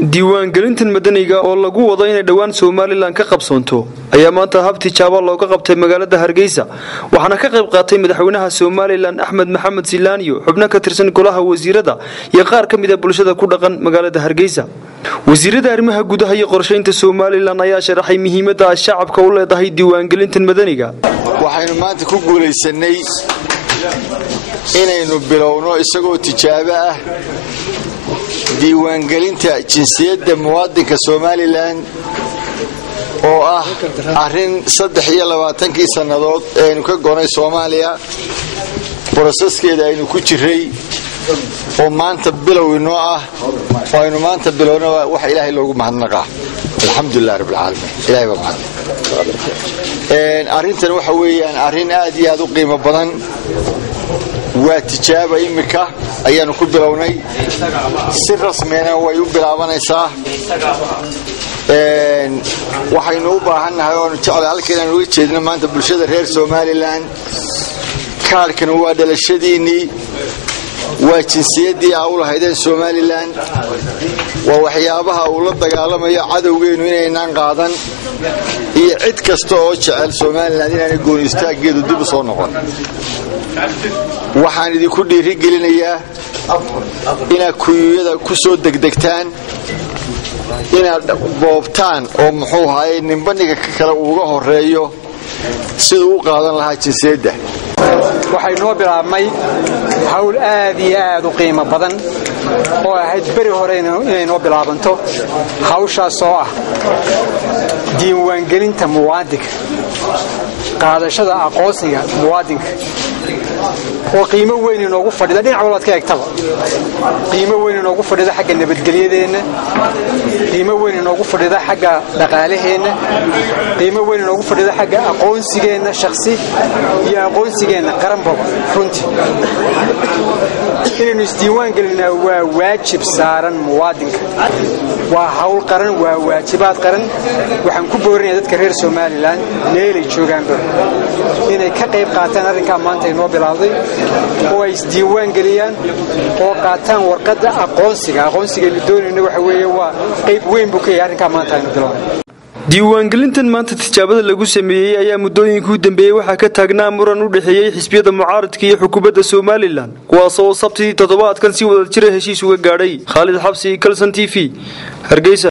diiwaangelintan madaniga oo lagu wado inay dhawaan Soomaaliland ka qabsoonto ayaa maanta hab tijaabo looga qabtay magaalada Hargeysa waxaana ka qayb qaatay madaxweynaha Soomaaliland Axmed Maxamed Silaaniyo xubno ka tirsan golaha wasiirada iyo qaar ka mid ah bulshada ku dhaqan magaalada Hargeysa wasiirada arrimaha gudaha iyo qorsheynta Soomaaliland ayaa sharaxay muhiimadda shacabka u leedahay diiwaangelintan madaniga waxaynu maanta ku guuleysanay inaynu bilowno isagoo tijaabo ah diiwaangelinta jinsiyadda muwaadinka Soomaaliland oo ah arin 23 sanadood aynu ka go'nay Soomaaliya processkeeda aynu ku jiray oo maanta bilowino ah aynu maanta bilowno wax Ilaahay loogu mahadnaqaa alxamdulillah rabbil caalamiin Ilaahay baa mahad arintan waxa weeyaan arin aad iyo aad u qiimo badan waa tijaabo imika ayaanu ku bilownay si rasmiina way u bilaabanaysaa waxaynu u baahannahay oo jecel halkeen uga jeedno maanta bulshada reer Soomaaliland kaarkan waa dhalashadiinii waa jinsiyadii ay u lahaydeen Soomaaliland waa waxyaabaha uu la dagaalamayo cadawgeenu inaynaan qaadan iyo cid kasta oo jecel Soomaaliland inay go'aan istaageedu dib u soo noqon waxaan idinku dhiirigelinayaa inaad kuyada ku soo degdegtaan inaad boobtaan oo muxuu ahaay ninbaniga kale uga horeeyo sidoo uu qaadan lahaa jinsiyadda waxay noo bilaabmay hawl aad iyo aad u qiimo badan oo ahayd bari hore inay noo bilaabanto hawshaas oo ah diiwaangelinta muwaadinka qaadashada aqoonsiga muwaadinka oo qiimo weyn inoogu fadhida dhinac walba ka eegtaba qiimo weyn inoogu fadhida xagga nabadgelyadeena qiimo weyn inoogu fadhida xagga dhaqaalaheena qiimo weyn inoogu fadhida xagga aqoonsigeena shakhsi iyo aqoonsigeena qaranba runtii inaynu isdiiwaan gelinaa waa waajib saaran muwaadinka waa hawl qaran waa waajibaad qaran waxaan ku boorinayaa dadka reer Soomaaliland meelay joogaanba inay ka qayb qaataan arrinka maanta inoo bilowday oo ay isdiiwaan geliyaan oo qaataan warqadda aqoonsiga la doonayna waxa weeye waa qayb weyn buu ka yahay arrinka maanta inoo bilowday diiwaangelintan maanta tijaabada lagu sameeyay ayaa muddooyinkii u dambeeyay waxa ka taagnaa muran u dhaxeeyay xisbiyada mucaaradka iyo xukuumadda Soomaaliland kuwaas oo sabtidii toddobaadkan si wada jira heshiis uga gaadhay Khalid Xabsi Kalsan TV Hargeysa